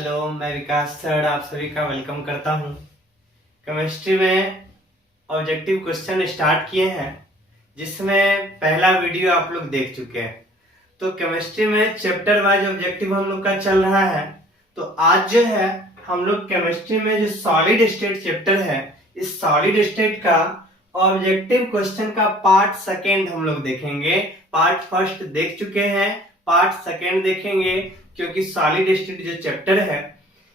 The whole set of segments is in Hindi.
हेलो, मैं विकास सर आप सभी का वेलकम करता हूं। केमिस्ट्री में ऑब्जेक्टिव क्वेश्चन स्टार्ट किए हैं, जिसमें पहला वीडियो आप लोग देख चुके हैं। तो केमिस्ट्री में चैप्टर वाइज ऑब्जेक्टिव हम लोग का चल रहा है। तो आज जो है हम लोग केमिस्ट्री में जो सॉलिड स्टेट चैप्टर है, इस सॉलिड स्टेट का ऑब्जेक्टिव क्वेश्चन का पार्ट सेकेंड हम लोग देखेंगे। पार्ट फर्स्ट देख चुके हैं, पार्ट सेकेंड देखेंगे, क्योंकि सॉलिड स्टेट जो चैप्टर है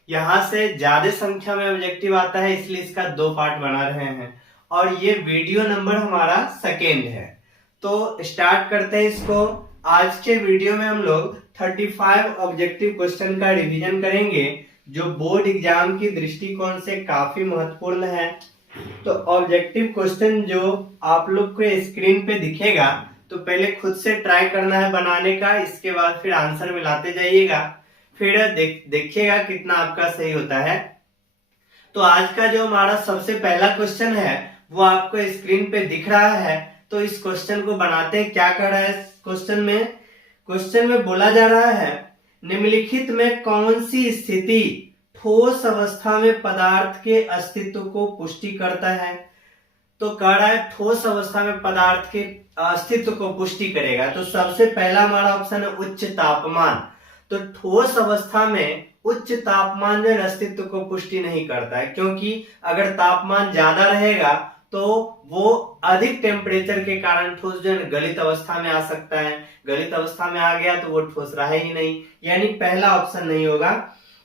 यहाँ से ज्यादा संख्या में ऑब्जेक्टिव आता है, इसलिए इसका दो पार्ट बना रहे हैं और ये वीडियो नंबर हमारा सेकेंड है। तो स्टार्ट करते हैं इसको। आज के वीडियो में हम लोग 35 ऑब्जेक्टिव क्वेश्चन का रिवीजन करेंगे, जो बोर्ड एग्जाम की दृष्टिकोण से काफी महत्वपूर्ण है। तो ऑब्जेक्टिव क्वेश्चन जो आप लोग को स्क्रीन पे दिखेगा, तो पहले खुद से ट्राई करना है बनाने का, इसके बाद फिर आंसर मिलाते जाइएगा, फिर देखिएगा कितना आपका सही होता है। तो आज का जो हमारा सबसे पहला क्वेश्चन है वो आपको स्क्रीन पे दिख रहा है। तो इस क्वेश्चन को बनाते हैं। क्या कह रहा है क्वेश्चन में बोला जा रहा है, निम्नलिखित में कौन सी स्थिति ठोस अवस्था में पदार्थ के अस्तित्व को पुष्टि करता है। तो कह रहा है ठोस अवस्था में पदार्थ के अस्तित्व को पुष्टि करेगा। तो सबसे पहला हमारा ऑप्शन है उच्च तापमान। तो ठोस अवस्था में उच्च तापमान जो अस्तित्व को पुष्टि नहीं करता है, क्योंकि अगर तापमान ज्यादा रहेगा तो वो अधिक टेम्परेचर के कारण ठोस जो है गलित अवस्था में आ सकता है। गलित अवस्था में आ गया तो वो ठोस रहा ही नहीं, यानी पहला ऑप्शन नहीं होगा।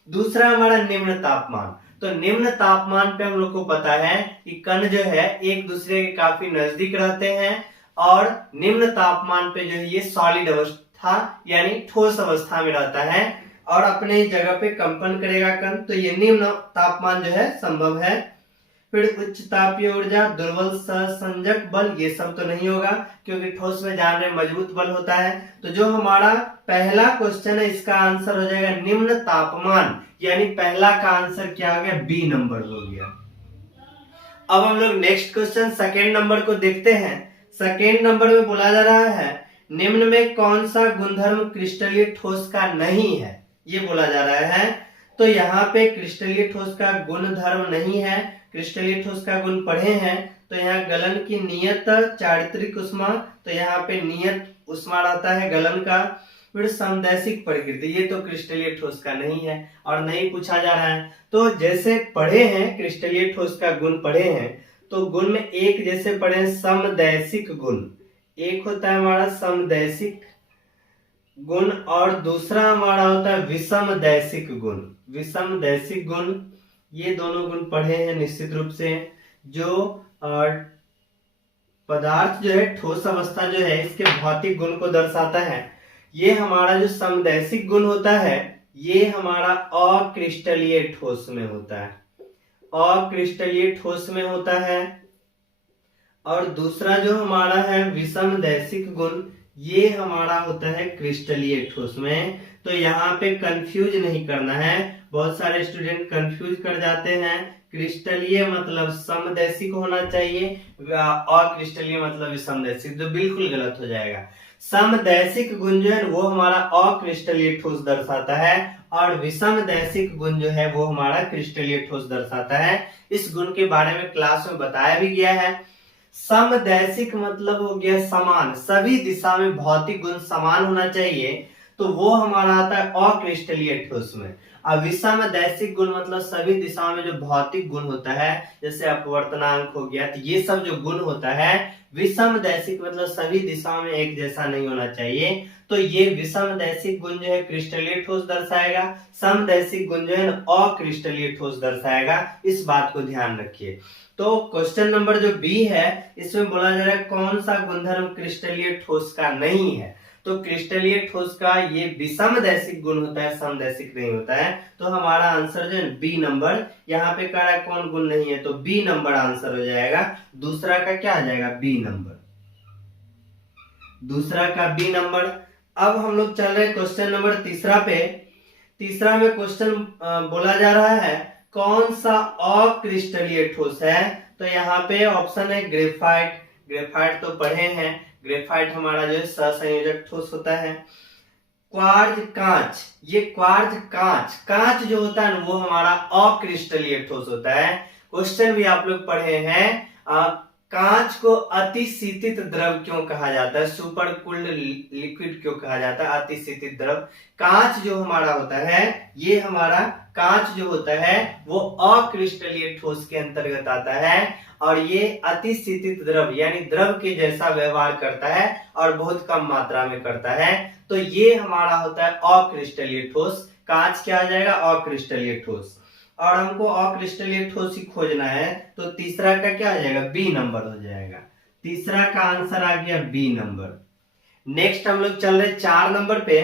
दूसरा हमारा निम्न तापमान। तो निम्न तापमान पे हम लोग को पता है कि कण जो है एक दूसरे के काफी नजदीक रहते हैं, और निम्न तापमान पे जो है ये सॉलिड अवस्था यानी ठोस अवस्था में रहता है और अपने जगह पे कंपन करेगा कण। तो ये निम्न तापमान जो है संभव है। फिर उच्च तापीय ऊर्जा, दुर्बल सहसंजक बल, ये सब तो नहीं होगा, क्योंकि ठोस में जान रहे मजबूत बल होता है। तो जो हमारा पहला क्वेश्चन है इसका आंसर हो जाएगा निम्न तापमान, यानी पहला का आंसर क्या हो गया, बी नंबर हो गया। अब हम लोग नेक्स्ट क्वेश्चन सेकेंड नंबर को देखते हैं। सेकेंड नंबर में बोला जा रहा है, निम्न में कौन सा गुणधर्म क्रिस्टलीय ठोस का नहीं है, ये बोला जा रहा है। तो यहाँ पे क्रिस्टलीय ठोस का गुणधर्म नहीं है। क्रिस्टलीय ठोस का गुण पढ़े हैं, तो यहाँ गलन की नियत चारित्रिक उष्मा, तो यहाँ पे नियत उष्मा रहता है गलन का। फिर समदैशिक प्रकृति, ये तो क्रिस्टलीय ठोस का नहीं है और नहीं पूछा जा रहा है। तो जैसे पढ़े हैं क्रिस्टलीय ठोस का गुण पढ़े हैं, तो गुण में एक जैसे पढ़े समदैशिक गुण, एक होता है हमारा समदैशिक गुण और दूसरा हमारा होता है विषमदैशिक गुण। विषमदैशिक गुण, ये दोनों गुण पढ़े हैं निश्चित रूप से। जो पदार्थ जो है ठोस अवस्था जो है इसके भौतिक गुण को दर्शाता है। ये हमारा जो समदैशिक गुण होता है ये हमारा अक्रिस्टलीय ठोस में होता है, अक्रिस्टलीय ठोस में होता है। और दूसरा जो हमारा है विषमदैशिक गुण, ये हमारा होता है क्रिस्टलीय ठोस में। तो यहाँ पे कंफ्यूज नहीं करना है, बहुत सारे स्टूडेंट कंफ्यूज कर जाते हैं। क्रिस्टलीय मतलब समदैशिक होना चाहिए, अक्रिस्टलीय मतलब विषमदैशिक, जो बिल्कुल गलत हो जाएगा। समदैशिक गुण जो है वो हमारा अक्रिस्टलीय ठोस दर्शाता है, और विषमदैशिक गुण जो है वो हमारा क्रिस्टलीय ठोस दर्शाता है। इस गुण के बारे में क्लास में बताया भी गया है। समदैशिक मतलब हो गया समान, सभी दिशा में भौतिक गुण समान होना चाहिए, तो वो हमारा आता है अक्रिस्टलीय ठोस में। अब विषमदैशिक गुण मतलब सभी दिशाओं में जो भौतिक गुण होता है, जैसे अपवर्तनांक हो गया, तो ये सब जो गुण होता है। विषमदैशिक मतलब सभी दिशाओं में एक जैसा नहीं होना चाहिए, तो ये विषमदैशिक गुण जो है क्रिस्टलीय ठोस दर्शाएगा, समदैशिक गुण जो है अक्रिस्टलीय ठोस दर्शाएगा। इस बात को ध्यान रखिए। तो क्वेश्चन नंबर जो बी है, इसमें बोला जा रहा है कौन सा गुणधर्म क्रिस्टलीय ठोस का नहीं है। तो क्रिस्टलीय ठोस का ये विषमदैशिक गुण होता है, समदैशिक नहीं होता है। तो हमारा आंसर जो है बी नंबर। यहाँ पे कह रहा है कौन गुण नहीं है, तो बी नंबर आंसर हो जाएगा। दूसरा का क्या आ जाएगा, बी नंबर, दूसरा का बी नंबर। अब हम लोग चल रहे क्वेश्चन नंबर तीसरा पे। तीसरा में क्वेश्चन बोला जा रहा है कौन सा अक्रिस्टलीय ठोस है। तो यहाँ पे ऑप्शन है ग्रेफाइट। ग्रेफाइट तो पढ़े हैं, ग्रेफाइट हमारा जो है सहसंयोजक ठोस होता है। क्वार्ज कांच, ये क्वार्ज कांच, कांच जो होता है ना वो हमारा अक्रिस्टलीय ठोस होता है। क्वेश्चन भी आप लोग पढ़े हैं, कांच को अतिशीतित द्रव क्यों कहा जाता है, सुपर कूल्ड लिक्विड क्यों कहा जाता है, अतिशीतित द्रव। कांच जो हमारा होता है, ये हमारा कांच जो होता है वो अक्रिस्टलीय ठोस के अंतर्गत आता है और ये अतिशीतित द्रव यानी द्रव के जैसा व्यवहार करता है और बहुत कम मात्रा में करता है। तो ये हमारा होता है अक्रिस्टलीय ठोस। कांच क्या आ जाएगा, अक्रिस्टलीय ठोस। और हमको अक्रिस्टलीय ठोस ही खोजना है, तो तीसरा का क्या आ जाएगा, बी नंबर हो जाएगा। तीसरा का आंसर आ गया बी नंबर। नेक्स्ट हम लोग चल रहे 4 नंबर पे।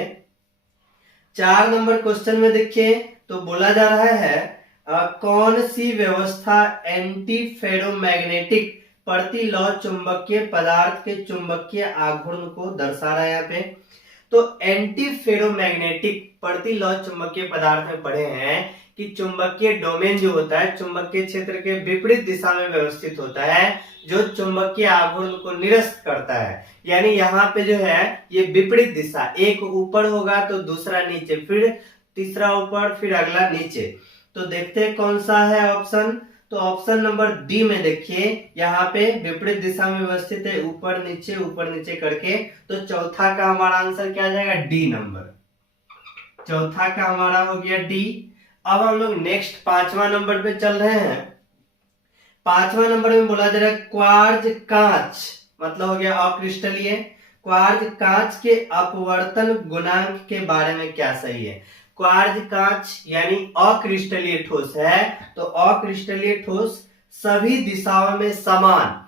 4 नंबर क्वेश्चन में देखिए तो बोला जा रहा है कौन सी व्यवस्था एंटी फेरोमैग्नेटिक प्रतिलौ चुंबकीय पदार्थ के चुंबकीय आघूर्ण को दर्शा रहा है। यहाँ पे तो एंटी फेरोमैग्नेटिक प्रतिलौ चुंबकीय पदार्थ में पढ़े हैं कि चुंबकीय डोमेन जो होता है चुंबकीय क्षेत्र के विपरीत दिशा में व्यवस्थित होता है, जो चुंबकीय आघूर्ण को निरस्त करता है। यानी यहाँ पे जो है ये विपरीत दिशा, एक ऊपर होगा तो दूसरा नीचे, फिर तीसरा ऊपर, फिर अगला नीचे। तो देखते हैं कौन सा है ऑप्शन। तो ऑप्शन नंबर डी में देखिए यहाँ पे विपरीत दिशा में व्यवस्थित है, ऊपर नीचे करके। तो चौथा का हमारा आंसर क्या आ जाएगा, डी नंबर। चौथा का हमारा हो गया डी। अब हम लोग नेक्स्ट 5वां नंबर पे चल रहे हैं। 5वां नंबर में बोला जा रहा है क्वार्ज कांच, मतलब हो गया अक्रिस्टलीय। क्वार्ज कांच के अपवर्तन गुणांक के बारे में क्या सही है। क्वार्ज कांच यानी अक्रिस्टलीय ठोस है, तो अक्रिस्टलीय ठोस सभी दिशाओं में समान।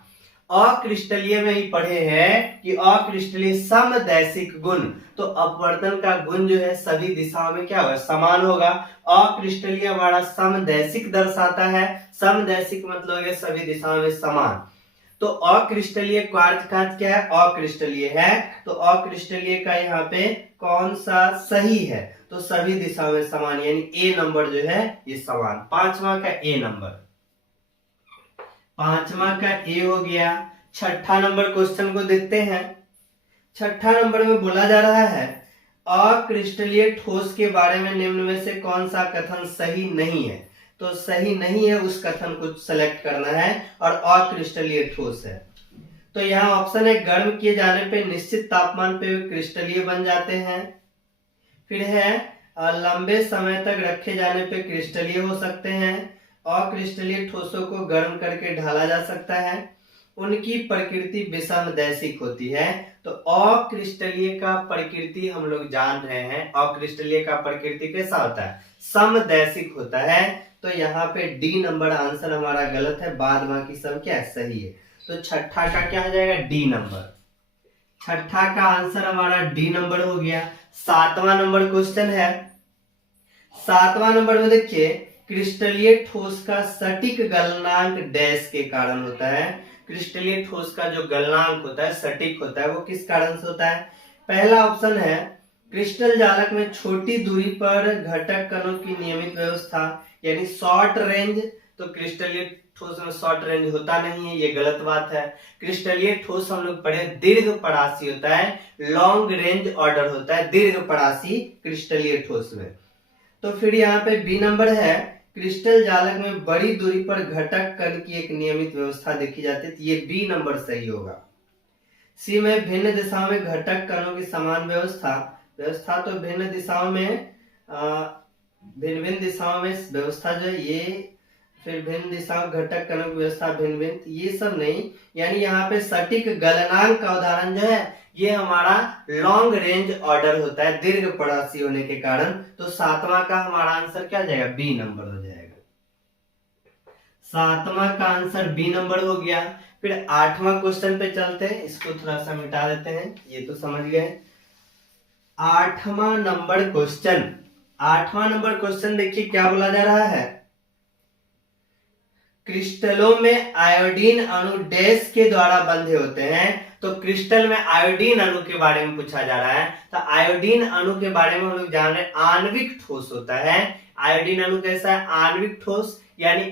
अक्रिस्टलीय में ही पढ़े हैं कि अक्रिस्टलीय समदैशिक गुण, तो अपवर्तन का गुण जो है सभी दिशाओं में क्या होगा, समान होगा। अक्रिस्टलीय हमारा समदैशिक दर्शाता है, समदैशिक मतलब है सभी दिशाओं में समान। तो अक्रिस्टलीय क्वार्ज कांच क्या है, अक्रिस्टलीय है। तो अक्रिस्टलीय का यहाँ पे कौन सा सही है, तो सभी दिशाओं में समान, यानी ए नंबर जो है ये समान। 5वां का ए नंबर, 5वां का ए हो गया। 6ठा नंबर क्वेश्चन को देखते हैं। 6ठा नंबर में बोला जा रहा है अक्रिस्टलीय ठोस के बारे में निम्न में से कौन सा कथन सही नहीं है। तो सही नहीं है उस कथन को सेलेक्ट करना है और अक्रिस्टलीय ठोस है। तो यहाँ ऑप्शन है गर्म किए जाने पे निश्चित तापमान पे वे क्रिस्टलीय बन जाते हैं। फिर है लंबे समय तक रखे जाने पे क्रिस्टलीय हो सकते हैं। अक्रिस्टलीय ठोसों को गर्म करके ढाला जा सकता है। उनकी प्रकृति विषमदैशिक होती है। तो अक्रिस्टलीय का प्रकृति हम लोग जान रहे हैं, अक्रिस्टलीय का प्रकृति कैसा होता है, समदैशिक होता है। तो यहाँ पे डी नंबर आंसर हमारा गलत है, बाद बाकी सब क्या सही है। तो 6ठा का क्या हो जाएगा, डी नंबर। 6ठा का आंसर हमारा डी नंबर हो गया। 7वां नंबर क्वेश्चन है। 7वां नंबर में देखिए क्रिस्टलीय ठोस का सटीक गलनांक डैश के कारण होता है। क्रिस्टलीय ठोस का जो गलनांक होता है, सटीक होता है, वो किस कारण से होता है। पहला ऑप्शन है क्रिस्टल जालक में छोटी दूरी पर घटक कणों की नियमित व्यवस्था, यानी शॉर्ट रेंज। तो क्रिस्टलीय ठोस में शॉर्ट रेंज होता नहीं है, ये गलत बात है। क्रिस्टलीय ठोस हम लोग पढ़े दीर्घ परासी होता है, लॉन्ग रेंज ऑर्डर होता है दीर्घ परासी क्रिस्टलीय ठोस में। तो फिर यहाँ पे बी नंबर है क्रिस्टल जालक में बड़ी दूरी पर घटक कण की एक नियमित व्यवस्था देखी जाती है, तो ये बी नंबर सही होगा। सी में भिन्न दिशाओं में घटक कणों की समान व्यवस्था तो भिन्न दिशाओं में भिन्न दिशाओं में व्यवस्था जो है ये, फिर भिन्न दिशाओं घटक कणों की व्यवस्था भिन्न, ये सब नहीं। यानी यहाँ पे सटीक गलनांक का उदाहरण जो है ये हमारा लॉन्ग रेंज ऑर्डर होता है दीर्घ परासी होने के कारण। तो 7वां का हमारा आंसर क्या जाएगा, बी नंबर हो जाएगा। 7वां का आंसर बी नंबर हो गया। फिर 8वां क्वेश्चन पे चलते हैं, इसको थोड़ा सा मिटा देते हैं, ये तो समझ गए। 8वां नंबर क्वेश्चन, 8वां नंबर क्वेश्चन देखिए क्या बोला जा रहा है। क्रिस्टलों में आयोडीन अणु डैश के द्वारा बंधे होते हैं। तो क्रिस्टल में आयोडीन अणु के बारे में पूछा जा रहा है। तो आयोडीन अणु के बारे में हम लोग जान रहे हैं आणविक ठोस होता है। आयोडीन अणु कैसा है, आणविक ठोस, यानी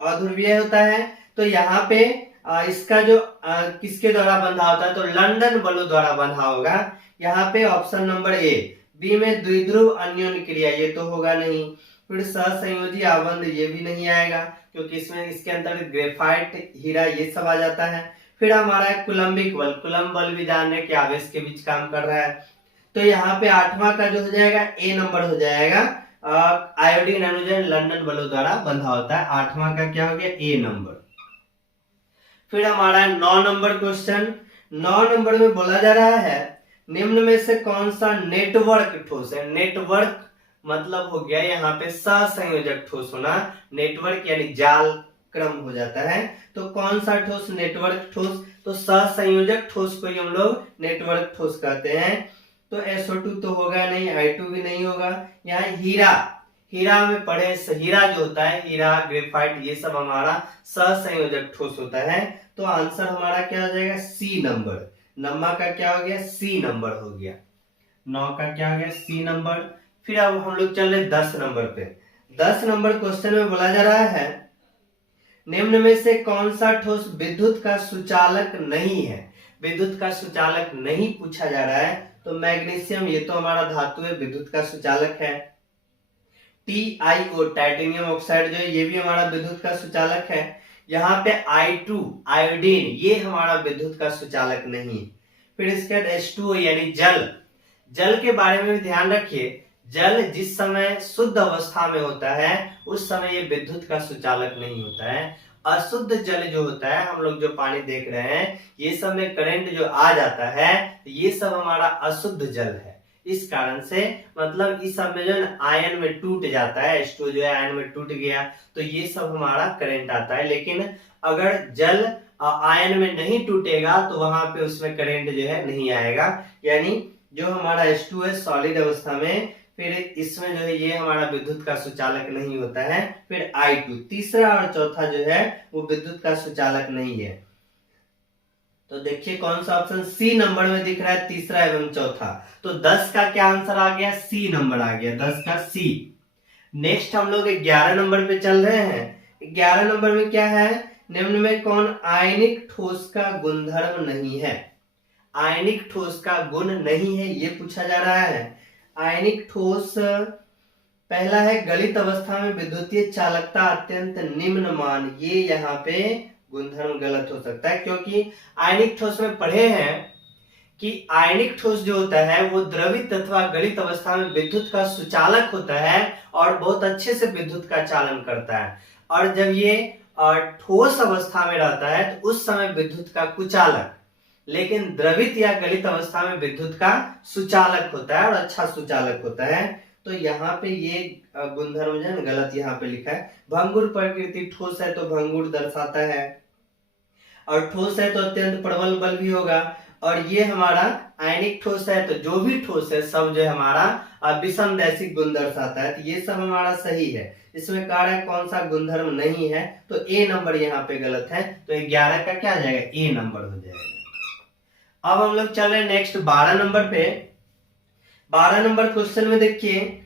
अध्रुवीय होता है। तो यहाँ पे इसका जो किसके द्वारा बंधा होता है, तो लंदन बलों द्वारा बंधा होगा। यहाँ पे ऑप्शन नंबर ए। बी में द्विध्रुव अन्योन्य क्रिया, ये तो होगा नहीं। फिर सहसंयोजी आबंध, ये भी नहीं आएगा क्योंकि इसमें इसके अंतर्गत ग्रेफाइट, हीरा ये सब आ जाता है। फिर हमारा है कुलंबिक बल। कुलंब बल भी जान रहे कि आवेश के बीच काम कर रहा है। तो यहाँ पे 8वां का जो हो जाएगा ए नंबर हो जाएगा। आयोडीन अनुजन लंदन बलों द्वारा बंधा होता है। 8वां का क्या हो गया, ए नंबर। फिर हमारा 9 नंबर क्वेश्चन। 9 नंबर में बोला जा रहा है निम्न में से कौन सा नेटवर्क ठोस है। नेटवर्क मतलब हो गया यहाँ पे सहसंयोजक ठोस होना। नेटवर्क यानी जाल क्रम हो जाता है। तो कौन सा ठोस, नेटवर्क ठोस। तो सहसंयोजक ठोस को ही हम लोग नेटवर्क ठोस कहते हैं। तो SO2 तो होगा नहीं, I2 भी नहीं होगा। यहाँ हीरा, हीरा में पढ़े, हीरा जो होता है, हीरा ग्रेफाइट ये सब हमारा सहसंयोजक ठोस होता है। तो आंसर हमारा क्या हो जाएगा, सी नंबर। 9 का क्या हो गया, सी नंबर हो गया। 9 का क्या हो गया, सी नंबर। फिर अब हम लोग चल रहे 10 नंबर पे। 10 नंबर क्वेश्चन में बोला जा रहा है निम्न में से कौन सा ठोस विद्युत का सुचालक नहीं है। विद्युत का सुचालक नहीं पूछा जा रहा है। तो मैग्नीशियम, ये तो हमारा धातु है, विद्युत का सुचालक है। TiO टाइटेनियम ऑक्साइड जो है ये भी हमारा विद्युत का सुचालक है। यहाँ पे I2 आयोडीन, ये हमारा विद्युत का सुचालक नहीं। फिर इसके बाद H2O यानी जल। जल के बारे में भी ध्यान रखिए, जल जिस समय शुद्ध अवस्था में होता है उस समय ये विद्युत का सुचालक नहीं होता है। अशुद्ध जल जो होता है, हम लोग जो पानी देख रहे हैं, ये सब में करंट जो आ जाता है, ये सब हमारा अशुद्ध जल है। इस कारण से मतलब इस सब में जो आयन में टूट जाता है, H2O जो है आयन में टूट गया, तो ये सब हमारा करंट आता है। लेकिन अगर जल आयन में नहीं टूटेगा तो वहां पे उसमें करंट जो है नहीं आएगा। यानी जो हमारा H2 है सॉलिड अवस्था में, फिर इसमें जो है ये हमारा विद्युत का सुचालक नहीं होता है। फिर I2 तीसरा और चौथा जो है वो विद्युत का सुचालक नहीं है। तो देखिए कौन सा ऑप्शन सी नंबर में दिख रहा है, तीसरा एवं चौथा। तो 10 का क्या आंसर आ गया, सी नंबर आ गया, 10 का सी। नेक्स्ट हम लोग 11 नंबर पे चल रहे हैं। 11 नंबर में क्या है, निम्न में कौन आयनिक ठोस का गुणधर्म नहीं है। आयनिक ठोस का गुण नहीं है ये पूछा जा रहा है। आयनिक ठोस पहला है गलित अवस्था में विद्युतीय चालकता अत्यंत निम्न मान, ये यहाँ पे गुणधर्म गलत हो सकता है क्योंकि आयनिक ठोस में पढ़े हैं कि आयनिक ठोस जो होता है वो द्रवित अथवा गलित अवस्था में विद्युत का सुचालक होता है और बहुत अच्छे से विद्युत का चालन करता है। और जब ये ठोस अवस्था में रहता है तो उस समय विद्युत का कुचालक, लेकिन द्रवित या गलित अवस्था में विद्युत का सुचालक होता है और अच्छा सुचालक होता है। तो यहाँ पे ये गुणधर्म जो है गलत यहाँ पे लिखा है। भंगुर प्रकृति, ठोस है तो भंगुर दर्शाता है और ठोस है तो अत्यंत प्रबल बल भी होगा। और ये हमारा आयनिक ठोस है तो जो भी ठोस है सब जो है हमारा विषमदैशिक गुण दर्शाता है। तो ये सब हमारा सही है। इसमें कार्य कौन सा गुणधर्म नहीं है, तो ए नंबर यहाँ पे गलत है। तो 11 का क्या आ जाएगा, ए नंबर हो जाएगा। अब हम लोग चल रहे हैं नेक्स्ट 12 नंबर पे। 12 नंबर क्वेश्चन में देखिए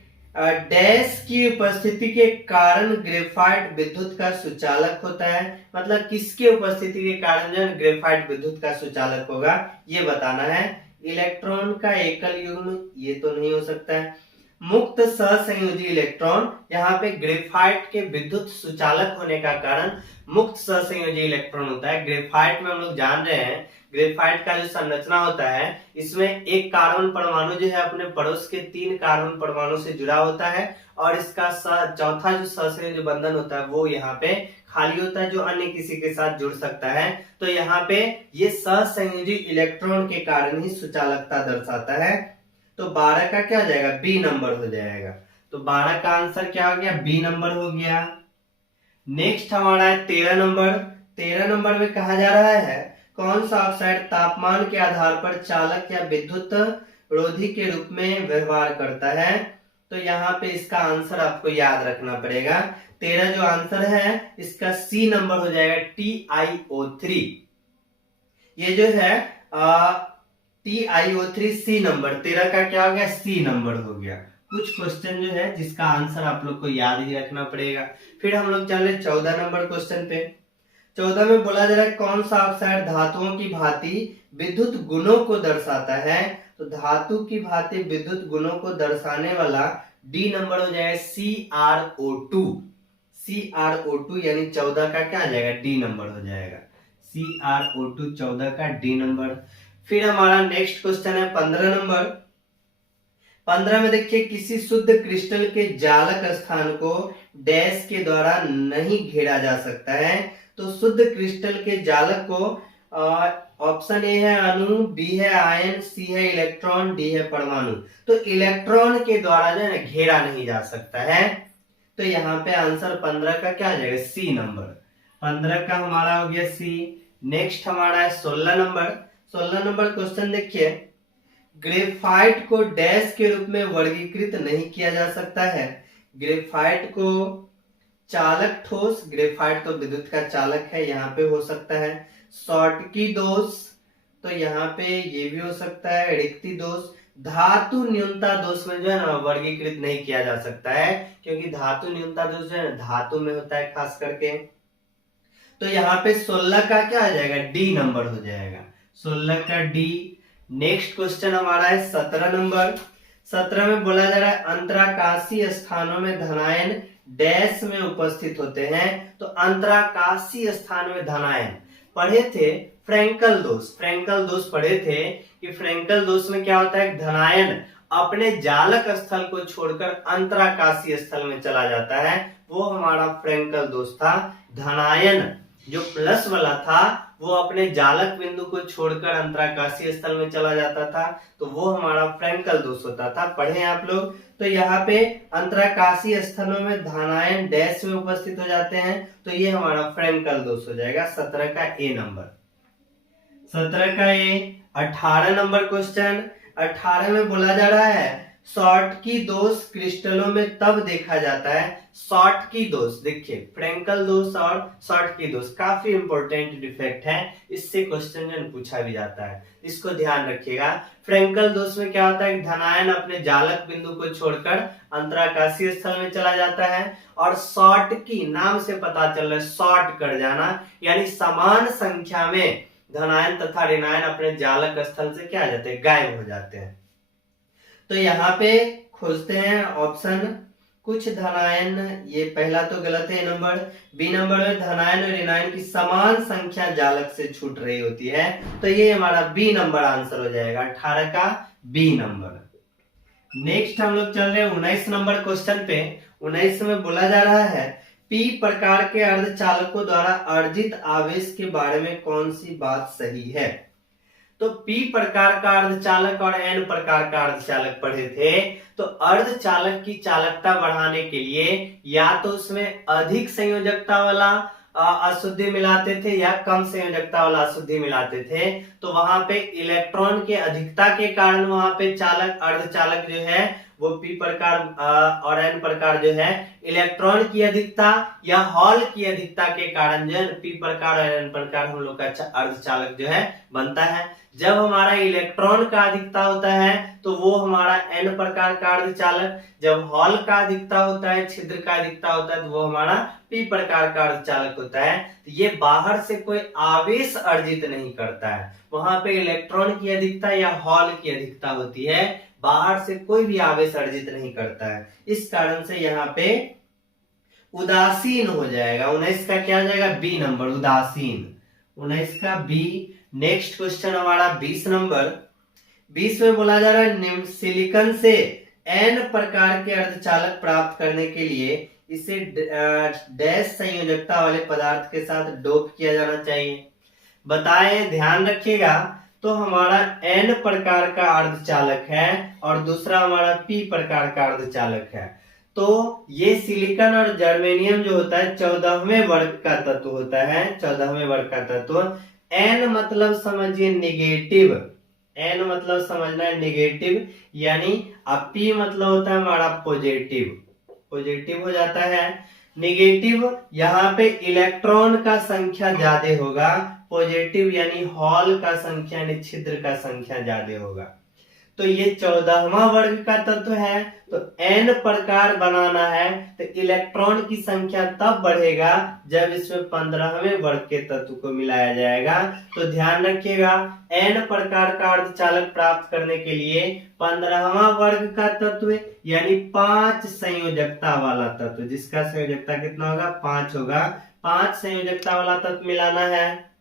डैश की उपस्थिति के कारण ग्रेफाइट विद्युत का सुचालक होता है। मतलब किसके उपस्थिति के कारण जो है ग्रेफाइट विद्युत का सुचालक होगा ये बताना है। इलेक्ट्रॉन का एकल युग्म, ये तो नहीं हो सकता है। मुक्त सहसंयोजी इलेक्ट्रॉन, यहाँ पे ग्रेफाइट के विद्युत सुचालक होने का कारण मुक्त सहसंयोजी इलेक्ट्रॉन होता है। ग्रेफाइट में हम लोग जान रहे हैं ग्रेफाइट का जो संरचना होता है इसमें एक कार्बन परमाणु जो है अपने पड़ोस के 3 कार्बन परमाणु से जुड़ा होता है और इसका चौथा जो सहसंयोजी बंधन होता है वो यहाँ पे खाली होता है जो अन्य किसी के साथ जुड़ सकता है। तो यहाँ पे ये सहसंयोजी इलेक्ट्रॉन के कारण ही सुचालकता दर्शाता है। तो 12 का क्या हो जाएगा, बी नंबर हो जाएगा। तो 12 का आंसर क्या हो गया, बी नंबर हो गया। नेक्स्ट हमारा है 13 नंबर। 13 नंबर में कहा जा रहा है कौन सा ऑक्साइड तापमान के आधार पर चालक या विद्युत रोधी के रूप में व्यवहार करता है। तो यहाँ पे इसका आंसर आपको याद रखना पड़ेगा। 13 जो आंसर है इसका सी नंबर हो जाएगा, TiO3। ये जो है TiO3 सी नंबर। 13 का क्या हो गया, सी नंबर हो गया। कुछ क्वेश्चन जो है जिसका आंसर आप लोग को याद ही रखना पड़ेगा। फिर हम लोग चल रहे 14 नंबर क्वेश्चन पे। 14 में बोला जा रहा है कौन सा ऑक्साइड धातुओं की भांति विद्युत गुणों को दर्शाता है। तो धातु की भांति विद्युत गुणों को दर्शाने वाला डी नंबर हो जाएगा CrO2। CrO2 यानी 14 का क्या आ जाएगा, डी नंबर हो जाएगा। CrO2 14 का डी नंबर। फिर हमारा नेक्स्ट क्वेश्चन है 15 नंबर। 15 में देखिए किसी शुद्ध क्रिस्टल के जालक स्थान को डैश के द्वारा नहीं घेरा जा सकता है। तो शुद्ध क्रिस्टल के जालक को ऑप्शन ए है अणु, बी है आयन, सी है इलेक्ट्रॉन, डी है परमाणु। तो इलेक्ट्रॉन के द्वारा जो है ना घेरा नहीं जा सकता है। तो यहाँ पे आंसर 15 का क्या आ जाएगा, सी नंबर। 15 का हमारा हो गया सी। नेक्स्ट हमारा है 16 नंबर। 16 नंबर क्वेश्चन देखिए, ग्रेफाइट को डैश के रूप में वर्गीकृत नहीं किया जा सकता है। ग्रेफाइट को चालक ठोस, ग्रेफाइट तो विद्युत का चालक है, यहाँ पे हो सकता है। शॉटकी दोष, तो यहाँ पे ये भी हो सकता है। रिक्ति दोष, धातु न्यूनता दोष में जो है ना वर्गीकृत नहीं किया जा सकता है, क्योंकि धातु न्यूनता दोष जो है ना धातु में होता है खास करके। तो यहाँ पे 16 का क्या आ जाएगा, डी नंबर हो जाएगा। 16 का डी। नेक्स्ट क्वेश्चन हमारा है 17 नंबर। 17 में बोला जा रहा है अंतराकाशीय स्थानों में धनायन डैश में उपस्थित होते हैं। तो अंतराकाशीय स्थान में धनायन पढ़े थे फ्रैंकल दोष। फ्रैंकल दोष पढ़े थे कि फ्रैंकल दोष में क्या होता है, धनायन अपने जालक स्थल को छोड़कर अंतराकाशीय स्थल में चला जाता है। वो हमारा फ्रैंकल दोष था। धनायन जो प्लस वाला था वो अपने जालक बिंदु को छोड़कर अंतराकाशीय स्थल में चला जाता था, तो वो हमारा फ्रैंकल दोष होता था। पढ़े आप लोग। तो यहाँ पे अंतराकाशीय स्थलों में धनायन डैश में उपस्थित हो जाते हैं, तो ये हमारा फ्रैंकल दोष हो जाएगा। 17 का ए नंबर। 17 का ए। 18 नंबर क्वेश्चन। 18 में बोला जा रहा है शॉटकी दोष क्रिस्टलों में तब देखा जाता है। शॉटकी दोष देखिए, फ्रैंकल दोष और शॉटकी दोष काफी इंपॉर्टेंट डिफेक्ट है, इससे क्वेश्चन जो पूछा भी जाता है, इसको ध्यान रखिएगा। फ्रैंकल दोष में क्या होता है, धनायन अपने जालक बिंदु को छोड़कर अंतराकाशीय स्थल में चला जाता है। और शॉटकी नाम से पता चल रहा है शॉर्ट कर जाना, यानी समान संख्या में धनायन तथा ऋणायन अपने जालक स्थल से क्या आ जाते हैं, गायब हो जाते हैं। तो यहाँ पे खोजते हैं ऑप्शन। कुछ धनायन, ये पहला तो गलत है नंबर। बी नंबर में धनायन और ऋणायन की समान संख्या जालक से छूट रही होती है, तो ये हमारा बी नंबर आंसर हो जाएगा। 18 का बी नंबर। नेक्स्ट हम लोग चल रहे हैं 19 नंबर क्वेश्चन पे। 19 में बोला जा रहा है पी प्रकार के अर्धचालकों द्वारा अर्जित आवेश के बारे में कौन सी बात सही है। तो पी प्रकार का अर्धचालक और एन प्रकार का अर्धचालक पढ़े थे। तो अर्धचालक की चालकता बढ़ाने के लिए या तो उसमें अधिक संयोजकता वाला अशुद्धि मिलाते थे या कम संयोजकता वाला अशुद्धि मिलाते थे। तो वहां पे इलेक्ट्रॉन के अधिकता के कारण वहां पे चालक अर्धचालक जो है वो पी प्रकार और एन प्रकार जो है इलेक्ट्रॉन की अधिकता या हॉल की अधिकता के कारण जो है पी प्रकार और एन प्रकार हम लोग का अर्धचालक जो है बनता है। जब हमारा इलेक्ट्रॉन का अधिकता होता है तो वो हमारा एन प्रकार का अर्धचालक, जब हॉल का अधिकता होता है, छिद्र का अधिकता होता है, तो वो हमारा पी प्रकार का अर्धचालक होता है। तो ये बाहर से कोई आवेश अर्जित नहीं करता है, वहां पे इलेक्ट्रॉन की अधिकता या हॉल की अधिकता होती है, बाहर से कोई भी आवेश अर्जित नहीं करता है। इस कारण से यहाँ पे उदासीन हो जाएगा। 19 का क्या हो जाएगा, बी नंबर, उदासीन। 19 का बी। नेक्स्ट क्वेश्चन हमारा 20 नंबर। 20 में बोला जा रहा है सिलिकॉन से एन प्रकार के अर्धचालक प्राप्त करने के लिए इसे डैश संयोजकता वाले पदार्थ के साथ डोप किया जाना चाहिए। बताएं, ध्यान रखिएगा। तो हमारा एन प्रकार का अर्धचालक है और दूसरा हमारा पी प्रकार का अर्धचालक है। तो ये सिलिकॉन और जर्मेनियम जो होता है 14वें वर्ग का तत्व होता है, 14वें वर्ग का तत्व। एन मतलब समझिए निगेटिव, एन मतलब समझना है निगेटिव, यानी पी मतलब होता है हमारा पॉजिटिव, पॉजिटिव हो जाता है। निगेटिव यहाँ पे इलेक्ट्रॉन का संख्या ज्यादा होगा, पॉजिटिव यानी हॉल का संख्या यानी छिद्र का संख्या ज्यादा होगा। तो ये 14वां वर्ग का तत्व है, तो n प्रकार बनाना है तो इलेक्ट्रॉन की संख्या तब बढ़ेगा जब इसमें 15वें वर्ग के तत्व को मिलाया जाएगा। तो ध्यान रखिएगा, n प्रकार का अर्धचालक प्राप्त करने के लिए 15वां वर्ग का तत्व यानी 5 संयोजकता वाला तत्व, जिसका संयोजकता कितना होगा, 5 होगा, 5 संयोजकता वाला तत्व मिलाना है।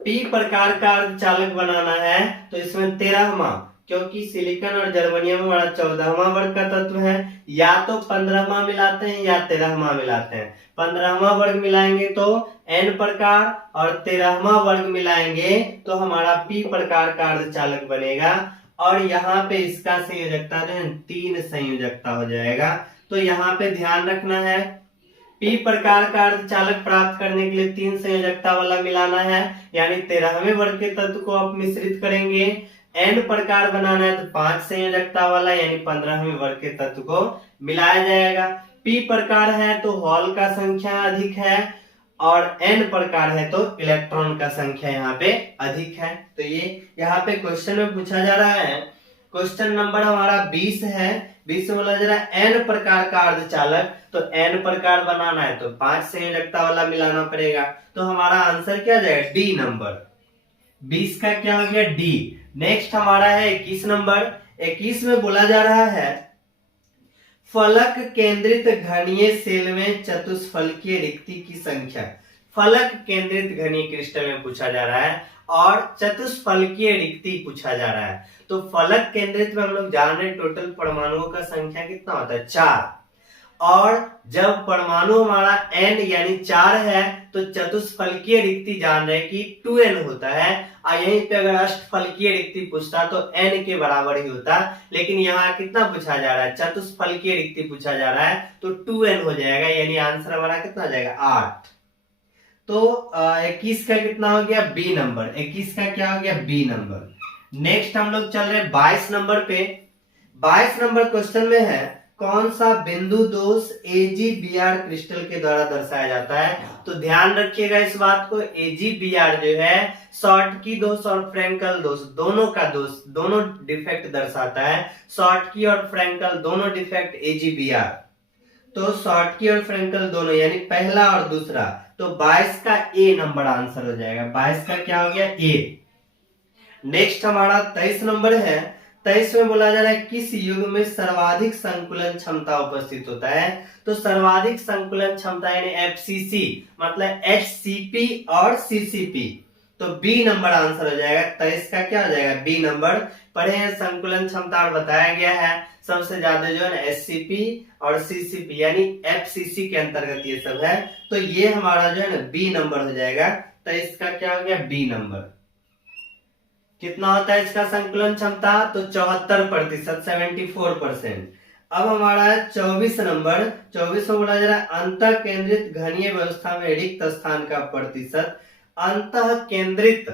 p प्रकार का अर्धचालक बनाना है तो इसमें 13वां, क्योंकि सिलिकॉन और जर्मेनियम हमारा 14वां वर्ग का तत्व है, या तो 15वां मिलाते हैं या 13वां मिलाते हैं। 15वां वर्ग मिलाएंगे तो n प्रकार और 13वां वर्ग मिलाएंगे तो हमारा p प्रकार का अर्धचालक बनेगा, और यहाँ पे इसका संयोजकता जो है 3 संयोजकता हो जाएगा। तो यहाँ पे ध्यान रखना है, p प्रकार का अर्धचालक प्राप्त करने के लिए 3 संयोजकता वाला मिलाना है, यानी 13वें वर्ग के तत्व को आप मिश्रित करेंगे। n प्रकार बनाना है तो 5 संयोजकता वाला यानी 15वें वर्ग के तत्व को मिलाया जाएगा। p प्रकार है तो हॉल का संख्या अधिक है, और n प्रकार है तो इलेक्ट्रॉन का संख्या यहाँ पे अधिक है। तो ये यहाँ पे क्वेश्चन में पूछा जा रहा है। क्वेश्चन नंबर हमारा 20 है। 20 में बोला जा रहा है n प्रकार का अर्धचालक, तो n प्रकार बनाना है तो 5 संयोजकता वाला मिलाना पड़ेगा। तो हमारा आंसर क्या जाएगा, डी नंबर। 20 का क्या हो गया, डी। नेक्स्ट हमारा है 21 नंबर। 21 में बोला जा रहा है फलक केंद्रित घनीय सेल में चतुष्फलकीय रिक्ति की संख्या। फलक केंद्रित घनीय क्रिस्टल में पूछा जा रहा है और चतुष्फलकीय रिक्ति पूछा जा रहा है। तो फलक केंद्रित में हम लोग जान रहे टोटल परमाणुओं का संख्या कितना होता है, 4, और जब परमाणु हमारा n यानी 4 है तो चतुष्फलकीय रिक्ति जान रहे कि 2n होता है। और यहीं पे अगर अष्टफलकीय रिक्ति पूछता तो n के बराबर ही होता, लेकिन यहाँ कितना पूछा जा रहा है, चतुष्फलकीय रिक्ति पूछा जा रहा है तो 2n हो जाएगा, यानी आंसर हमारा कितना हो जाएगा, 8। तो 21 का कितना हो गया, बी नंबर। 21 का क्या हो गया, बी नंबर। नेक्स्ट हम लोग चल रहे 22 नंबर पे। 22 नंबर क्वेश्चन में है कौन सा बिंदु दोष AgBr क्रिस्टल के द्वारा दर्शाया जाता है। तो ध्यान रखिएगा इस बात को, AgBr जो है शॉर्टकी दोष और फ्रैंकल दोष दोनों का दोष, दोनों डिफेक्ट दर्शाता है। शॉर्टकी और फ्रैंकल दोनों डिफेक्ट AgBr, तो शॉर्टकी और फ्रैंकल दोनों यानी पहला और दूसरा। तो 22 का ए नंबर आंसर हो जाएगा। 22 का क्या हो गया, ए। नेक्स्ट हमारा 23 नंबर है। 23 में बोला जा रहा है किस युग में सर्वाधिक संकुलन क्षमता उपस्थित होता है। तो सर्वाधिक संकुलन क्षमता यानी FCC मतलब HCP और CCP, तो बी नंबर आंसर हो जाएगा। 23 का क्या हो जाएगा, बी नंबर। पढ़े हैं संकुलन क्षमता और बताया गया है सबसे ज्यादा जो है ना SCP और CCP यानी FCC के अंतर्गत ये सब है, तो ये हमारा जो है ना बी नंबर हो जाएगा। 23 का क्या हो गया, बी नंबर। कितना होता है इसका संकुलन क्षमता, तो 74%, 74%। अब हमारा है 24 नंबर। 24 में बोला जा रहा है अंतः केंद्रित घनीय व्यवस्था में रिक्त स्थान का प्रतिशत। अंतः केंद्रित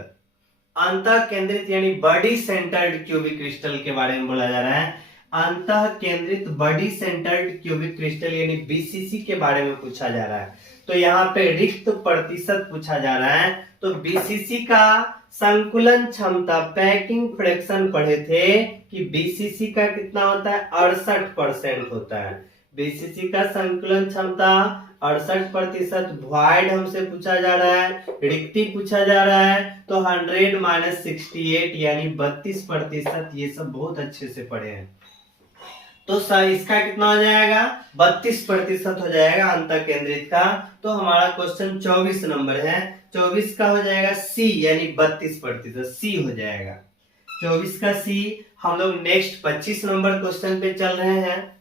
यानी बॉडी सेंटर्ड क्यूबिक क्रिस्टल के बारे में बोला जा रहा है। अंतः केंद्रित बॉडी सेंटर्ड क्यूबिक क्रिस्टल यानी BCC के बारे में पूछा जा रहा है। तो यहाँ पे रिक्त प्रतिशत पूछा जा रहा है। तो BCC का संकुलन क्षमता, पैकिंग फ्रैक्शन पढ़े थे कि BCC का कितना होता है, 68% होता है। BCC का संकुलन क्षमता 68%। वॉइड हमसे पूछा जा रहा है, रिक्ति पूछा जा रहा है, तो 100 - 68 यानी 32%। ये सब बहुत अच्छे से पढ़े हैं। तो इसका कितना हो जाएगा, 32% हो जाएगा अंतः केंद्रित का। तो हमारा क्वेश्चन 24 नंबर है। 24 का हो जाएगा सी यानी 32%, सी हो जाएगा 24 का सी। हम लोग नेक्स्ट 25 नंबर क्वेश्चन पे चल रहे हैं।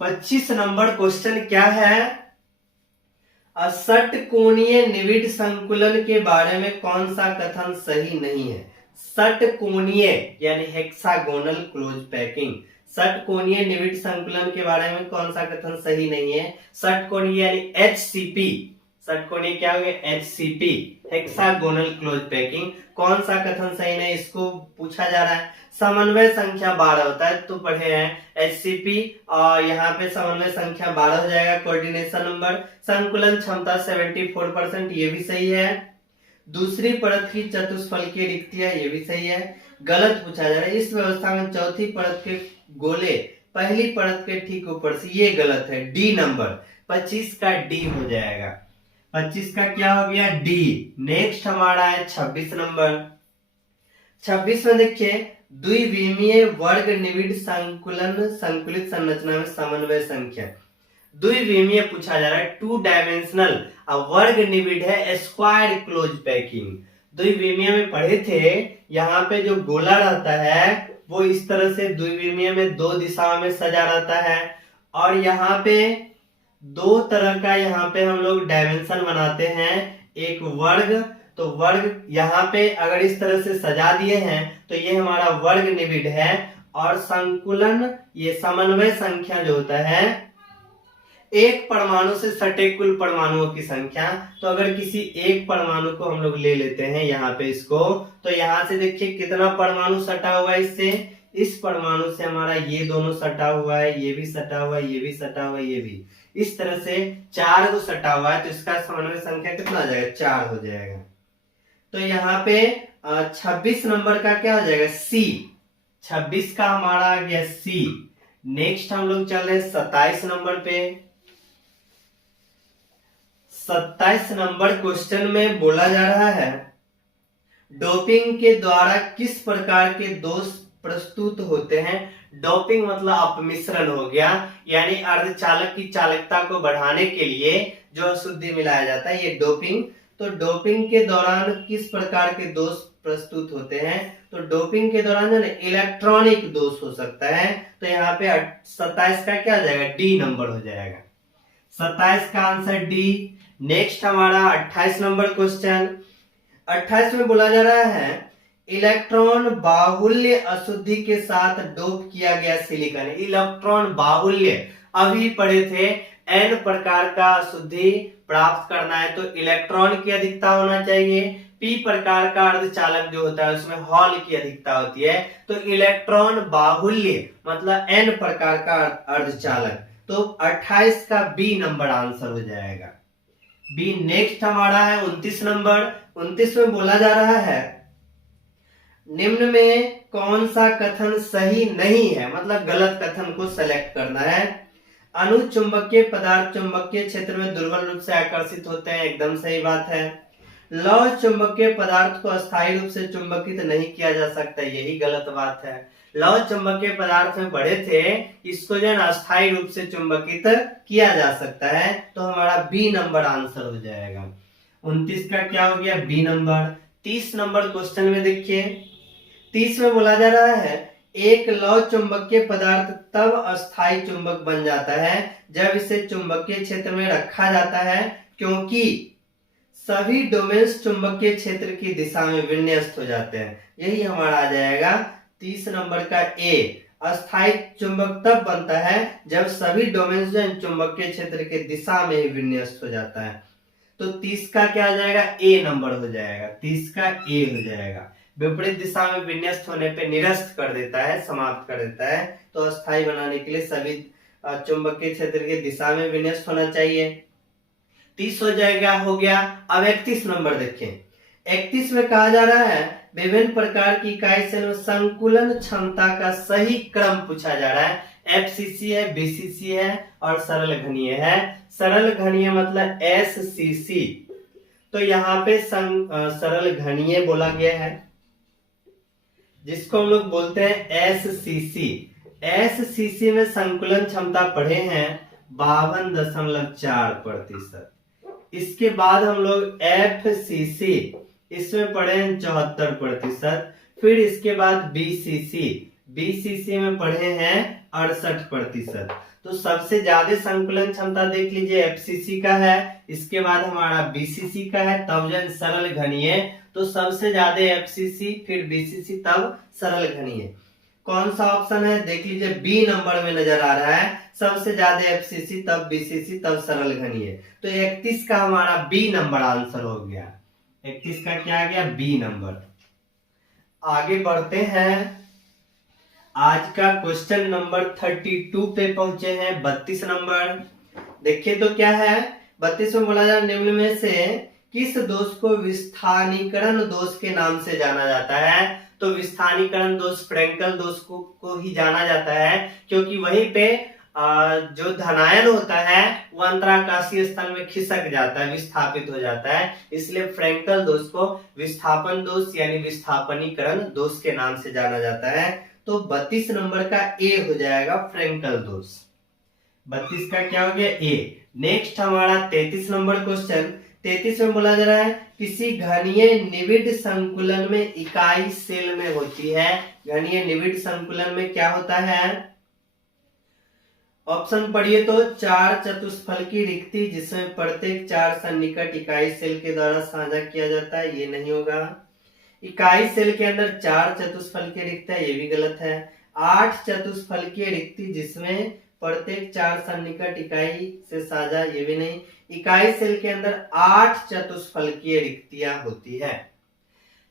25 नंबर क्वेश्चन क्या है, षटकोणीय निविड संकुलन के बारे में कौन सा कथन सही नहीं है। षटकोणीय यानी हेक्सागोनल क्लोज पैकिंग, षटकोणीय निविड संकुलन के बारे में कौन सा कथन सही नहीं है। षटकोणीय यानी HCP, षटकोणीय क्या हो गया, HCP हेक्सागोनल क्लोज पैकिंग, कौन सा कथन सही नहीं, इसको पूछा जा रहा है। समन्वय संख्या 12 होता है, तो पढ़े हैं HCP और यहाँ पे समन्वय संख्या 12 हो जाएगा। कोऑर्डिनेशन नंबर, संकुलन क्षमता 74%, ये भी सही है। दूसरी परत की चतुष्फलकीय रिक्तियां, ये भी सही है। गलत पूछा जा रहा है, इस व्यवस्था में चौथी परत के गोले पहली परत के ठीक ऊपर से, ये गलत है। डी नंबर 25 का डी हो जाएगा। 25 का क्या हो गया? डी। नेक्स्ट हमारा है 26 नंबर। 26 में देखिए, द्विविमीय वर्ग निविड संकुलित संरचना में समन्वय संख्या। द्विविमीय पूछा जा रहा है, 2 डायमेंशनल। वर्ग निविड है स्क्वायर क्लोज पैकिंग। द्विविमीय में पढ़े थे, यहाँ पे जो गोला रहता है वो इस तरह से द्विविमीय में 2 दिशाओं में सजा रहता है, और यहाँ पे 2 तरह का यहाँ पे हम लोग डायमेंशन बनाते हैं। एक वर्ग, तो वर्ग यहाँ पे अगर इस तरह से सजा दिए हैं तो ये हमारा वर्ग निविड है, और संकुलन, ये समन्वय संख्या जो होता है एक परमाणु से सटे कुल परमाणुओं की संख्या। तो अगर किसी एक परमाणु को हम लोग ले लेते हैं यहाँ पे इसको, तो यहाँ से देखिए कितना परमाणु सटा हुआ है इससे, इस परमाणु से हमारा ये दोनों सटा हुआ है, ये भी सटा हुआ है, ये भी सटा हुआ है, ये भी, इस तरह से 4 को सटा हुआ है। तो इसका समन्वय संख्या कितना आ जाएगा? 4 हो जाएगा। तो यहाँ पे 26 नंबर का क्या हो जाएगा? सी। 26 का हमारा आ गया सी। नेक्स्ट हम लोग चल रहे हैं 27 नंबर पे। 27 नंबर क्वेश्चन में बोला जा रहा है, डोपिंग के द्वारा किस प्रकार के दोष प्रस्तुत होते हैं? डोपिंग मतलब अपमिश्रण हो गया, यानी अर्धचालक की चालकता को बढ़ाने के लिए जो अशुद्धि मिलाया जाता है, ये डोपिंग। तो डोपिंग के दौरान किस प्रकार के दोष प्रस्तुत होते हैं? तो डोपिंग के दौरान जो है इलेक्ट्रॉनिक दोष हो सकता है। तो यहाँ पे 27 का क्या हो जाएगा? डी नंबर हो जाएगा। 27 का आंसर डी। नेक्स्ट हमारा 28 नंबर क्वेश्चन। 28 में बोला जा रहा है, इलेक्ट्रॉन बाहुल्य अशुद्धि के साथ डोप किया गया सिलिकॉन। इलेक्ट्रॉन बाहुल्य अभी पढ़े थे, n प्रकार का अशुद्धि प्राप्त करना है तो इलेक्ट्रॉन की अधिकता होना चाहिए। p प्रकार का अर्धचालक जो होता है उसमें हॉल की अधिकता होती है। तो इलेक्ट्रॉन बाहुल्य मतलब n प्रकार का अर्धचालक, तो 28 का बी नंबर आंसर हो जाएगा, बी। नेक्स्ट हमारा है 29 नंबर। 29 में बोला जा रहा है, निम्न में कौन सा कथन सही नहीं है? मतलब गलत कथन को सेलेक्ट करना है। अनुचुंबकीय पदार्थ चुंबकीय क्षेत्र में दुर्बल रूप से आकर्षित होते हैं, एकदम सही बात है। लौह चुंबकीय पदार्थ को अस्थायी रूप से चुंबकित नहीं किया जा सकता, यही गलत बात है। लौह चुंबकीय पदार्थ में पढ़े थे, इसको जो है अस्थायी रूप से चुंबकित किया जा सकता है, तो हमारा बी नंबर आंसर हो जाएगा। 29 का क्या हो गया? B number. 30 नंबर क्वेश्चन में देखिए, 30 में बोला जा रहा है, एक लौह चुंबकीय पदार्थ तब अस्थायी चुंबक बन जाता है जब इसे चुंबकीय क्षेत्र में रखा जाता है, क्योंकि सभी डोमेन्स चुंबकीय क्षेत्र की दिशा में विन्यस्त हो जाते हैं। यही हमारा आ जाएगा 30 नंबर का ए। अस्थायी चुंबक तब बनता है जब सभी डोमेन्स जो चुंबकीय क्षेत्र के दिशा में ही विन्यस्त हो जाता है। तो 30 का क्या आ जाएगा? ए नंबर हो जाएगा। 30 का ए हो जाएगा। विपरीत दिशा में विन्यस्त होने पे निरस्त कर देता है, समाप्त कर देता है। तो अस्थायी बनाने के लिए सभी चुंबकीय क्षेत्र के दिशा में विन्यस्त होना चाहिए। 30 हो जाएगा, हो गया। अब 31 नंबर देखें। 31 में कहा जा रहा है, विभिन्न प्रकार की इकाई सेल में संकुलन क्षमता का सही क्रम पूछा जा रहा है। एफसीसी है, बीसीसी है और सरल घनीय है। सरल घनीय मतलब एससीसी, तो यहाँ पे सरल घनीय बोला गया है, जिसको हम लोग बोलते हैं एससीसी। एससीसी में संकुलन क्षमता पढ़े हैं 52.4%। इसके बाद हम लोग एफसीसी, इसमें पढ़े हैं 74%। फिर इसके बाद बीसीसी, बीसीसी में पढ़े हैं 68%। तो सबसे ज्यादा संकुलन क्षमता देख लीजिए एफसीसी का है, इसके बाद हमारा बीसीसी का है, तब जो सरल घनीय। तो सबसे ज्यादा एफसीसी, फिर बीसीसी, तब सरल घनीय। कौन सा ऑप्शन है देख लीजिए, बी नंबर में नजर आ रहा है। सबसे ज्यादा एफसीसी, तब बीसीसी, तब सरल घनीय। तो 31 का हमारा बी नंबर आंसर हो गया। 31 का क्या आ गया? B number. आगे बढ़ते हैं, आज का क्वेश्चन नंबर 32 पे पहुंचे हैं। 32 नंबर देखिए तो क्या है, 32 में बोला जा रहा, निम्न में से किस दोष को विस्थानीकरण दोष के नाम से जाना जाता है? तो विस्थानीकरण दोष फ्रैंकल दोष को ही जाना जाता है, क्योंकि वहीं पे जो धनायन होता है वो अंतराकाशीय स्थल में खिसक जाता है, विस्थापित हो जाता है, इसलिए फ्रैंकल दोष को विस्थापन दोष यानी विस्थापनीकरण दोष के नाम से जाना जाता है। तो 32 नंबर का ए हो जाएगा फ्रैंकल दोष। 32 का क्या हो गया? ए। नेक्स्ट हमारा 33 नंबर क्वेश्चन। 33 में बोला जा रहा है किसी घनीय निविड संकुलन में इकाई सेल में होती है। घनीय निविड संकुलन में क्या होता है? ऑप्शन पढ़िए तो 4 चतुष्फल की रिक्ति जिसमें प्रत्येक 4 सन्निकट इकाई सेल के द्वारा साझा किया जाता है, ये नहीं होगा। इकाई सेल के अंदर 4 चतुष्फल की रिक्ति है, ये भी गलत है। 8 चतुष्फल की रिक्ति जिसमें प्रत्येक 4 सन्निकट इकाई से साझा, ये भी नहीं। इकाई सेल के अंदर 8 चतुष्फल की रिक्तियां होती है।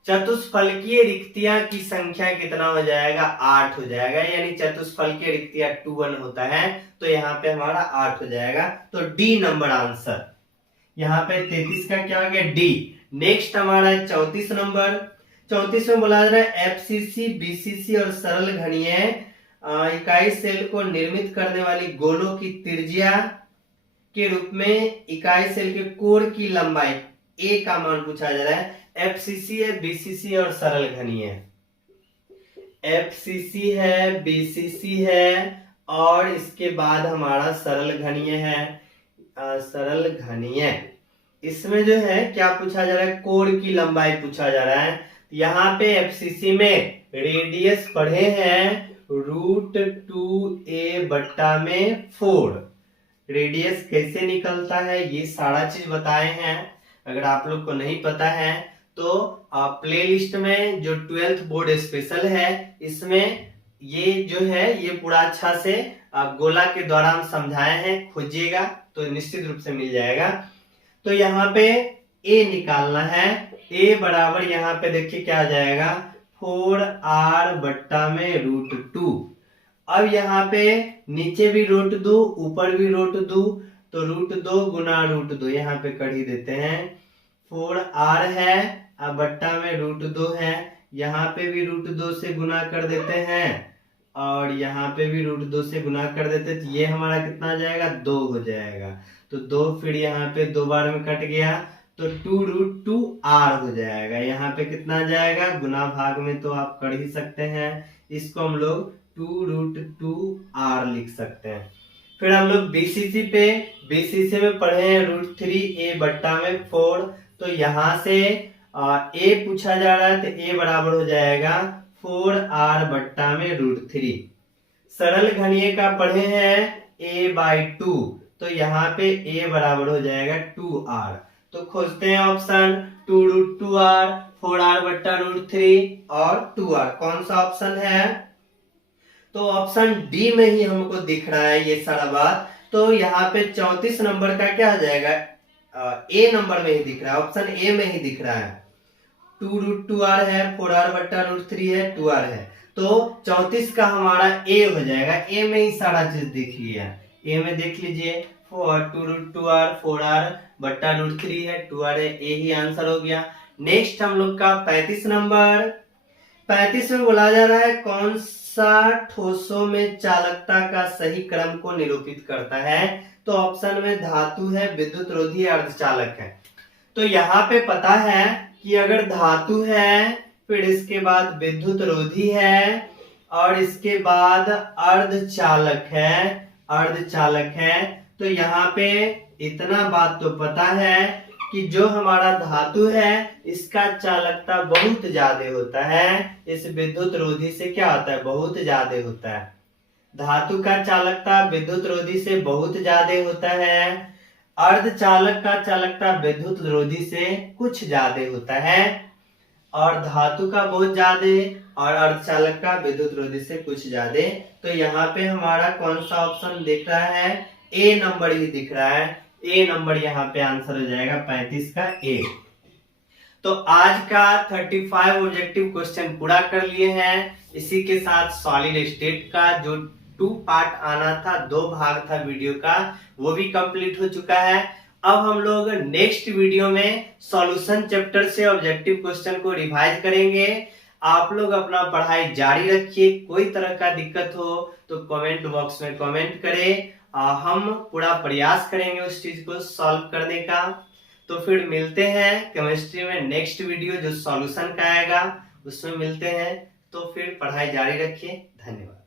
चतुष्फलकीय रिक्तियां की संख्या कितना हो जाएगा? 8 हो जाएगा, यानी चतुष्फलकीय रिक्तियां 21 होता है, तो यहाँ पे हमारा 8 हो जाएगा। तो डी नंबर आंसर। यहाँ पे 33 का क्या हो गया? डी। नेक्स्ट हमारा 34 नंबर। 34 में बोला जा रहा है एफसीसी, बीसीसी और सरल घनीय इकाई सेल को निर्मित करने वाली गोलों की त्रिज्या के रूप में इकाई सेल के कोर की लंबाई ए का मान पूछा जा रहा है। एफसीसी है, बीसीसी और सरल घनीय है। एफसीसी है, बीसीसी है और इसके बाद हमारा सरल घनीय है। सरल घनीय इसमें जो है क्या पूछा जा रहा है? कोर की लंबाई पूछा जा रहा है। यहाँ पे एफसीसी में रेडियस पढ़े हैं √2a/4। रेडियस कैसे निकलता है ये सारा चीज बताए हैं। अगर आप लोग को नहीं पता है तो प्लेलिस्ट में जो 12th बोर्ड स्पेशल है इसमें ये जो है ये पूरा अच्छा से गोला के द्वारा हम समझाए हैं, खोजिएगा तो निश्चित रूप से मिल जाएगा। तो यहाँ पे ए निकालना है। ए बराबर यहाँ पे देखिए क्या आ जाएगा? 4r/√2। अब यहाँ पे नीचे भी √2 ऊपर भी √2, तो √2 गुना √2 यहाँ पे कर ही देते हैं। 4r है अब बट्टा में √2 है, यहाँ पे भी √2 से गुना कर देते हैं और यहाँ पे भी √2 से गुना कर देते, तो ये हमारा कितना आ जाएगा? 2 हो जाएगा। तो 2 फिर यहाँ पे 2 बार में कट गया तो 2√2r हो जाएगा। यहाँ पे कितना आ जाएगा? गुना भाग में तो आप कर ही सकते हैं, इसको हम लोग 2√2r लिख सकते हैं। फिर हम लोग बीसीसी पे, बीसीसी में पढ़े हैं √3a/4, तो यहाँ से ए पूछा जा रहा है तो ए बराबर हो जाएगा 4r/√3। सरल घनीय का पढ़े हैं a/2, तो यहाँ पे ए बराबर हो जाएगा 2r। तो खोजते हैं ऑप्शन 2√2r, 4r/√3 और 2r। कौन सा ऑप्शन है? तो ऑप्शन डी में ही हमको दिख रहा है ये सारा बात। तो यहाँ पे 34 नंबर का क्या आ जाएगा? ए नंबर में ही दिख रहा है, ऑप्शन ए में ही दिख रहा है। 2√2r है, 4r/√3 है, 2r है, तो 34 का हमारा ए हो जाएगा। ए में ही सारा चीज देख लिया, ए में देख लीजिए 2√2r, 4r/√3 है, 2r है, ए ही आंसर हो गया। नेक्स्ट हम लोग का 35 नंबर। 35 में बोला जा रहा है कौन सा ठोसों में चालकता का सही क्रम को निरूपित करता है? तो ऑप्शन में धातु है, विद्युत रोधी, अर्धचालक है। तो यहाँ पे पता है कि अगर धातु है, फिर इसके बाद विद्युत रोधी है और इसके बाद अर्धचालक है, तो यहाँ पे इतना बात तो पता है कि जो हमारा धातु है इसका चालकता बहुत ज्यादा होता है, इस विद्युत रोधी से क्या होता है? बहुत ज्यादा होता है। धातु का चालकता विद्युत रोधी से बहुत ज्यादा होता है, अर्धचालक का चालकता विद्युत रोधी से कुछ ज्यादा होता है, और धातु का बहुत ज्यादा और अर्धचालक का विद्युत रोधी से कुछ ज्यादा। तो यहाँ पे हमारा कौन सा ऑप्शन दिख रहा है? ए नंबर ही दिख रहा है। ए नंबर यहाँ पे आंसर हो जाएगा 35 का ए। तो आज का 35 ऑब्जेक्टिव क्वेश्चन पूरा कर लिए हैं। इसी के साथ सॉलिड स्टेट का जो 2 पार्ट आना था, 2 भाग था वीडियो का, वो भी कंप्लीट हो चुका है। अब हम लोग नेक्स्ट वीडियो में सॉल्यूशन चैप्टर से ऑब्जेक्टिव क्वेश्चन को रिवाइज करेंगे। आप लोग अपना पढ़ाई जारी रखिए। कोई तरह का दिक्कत हो तो कमेंट बॉक्स में कमेंट करें। हम पूरा प्रयास करेंगे उस चीज को सॉल्व करने का। तो फिर मिलते हैं केमिस्ट्री में नेक्स्ट वीडियो जो सॉल्यूशन का आएगा, उसमें मिलते हैं। तो फिर पढ़ाई जारी रखिए। धन्यवाद।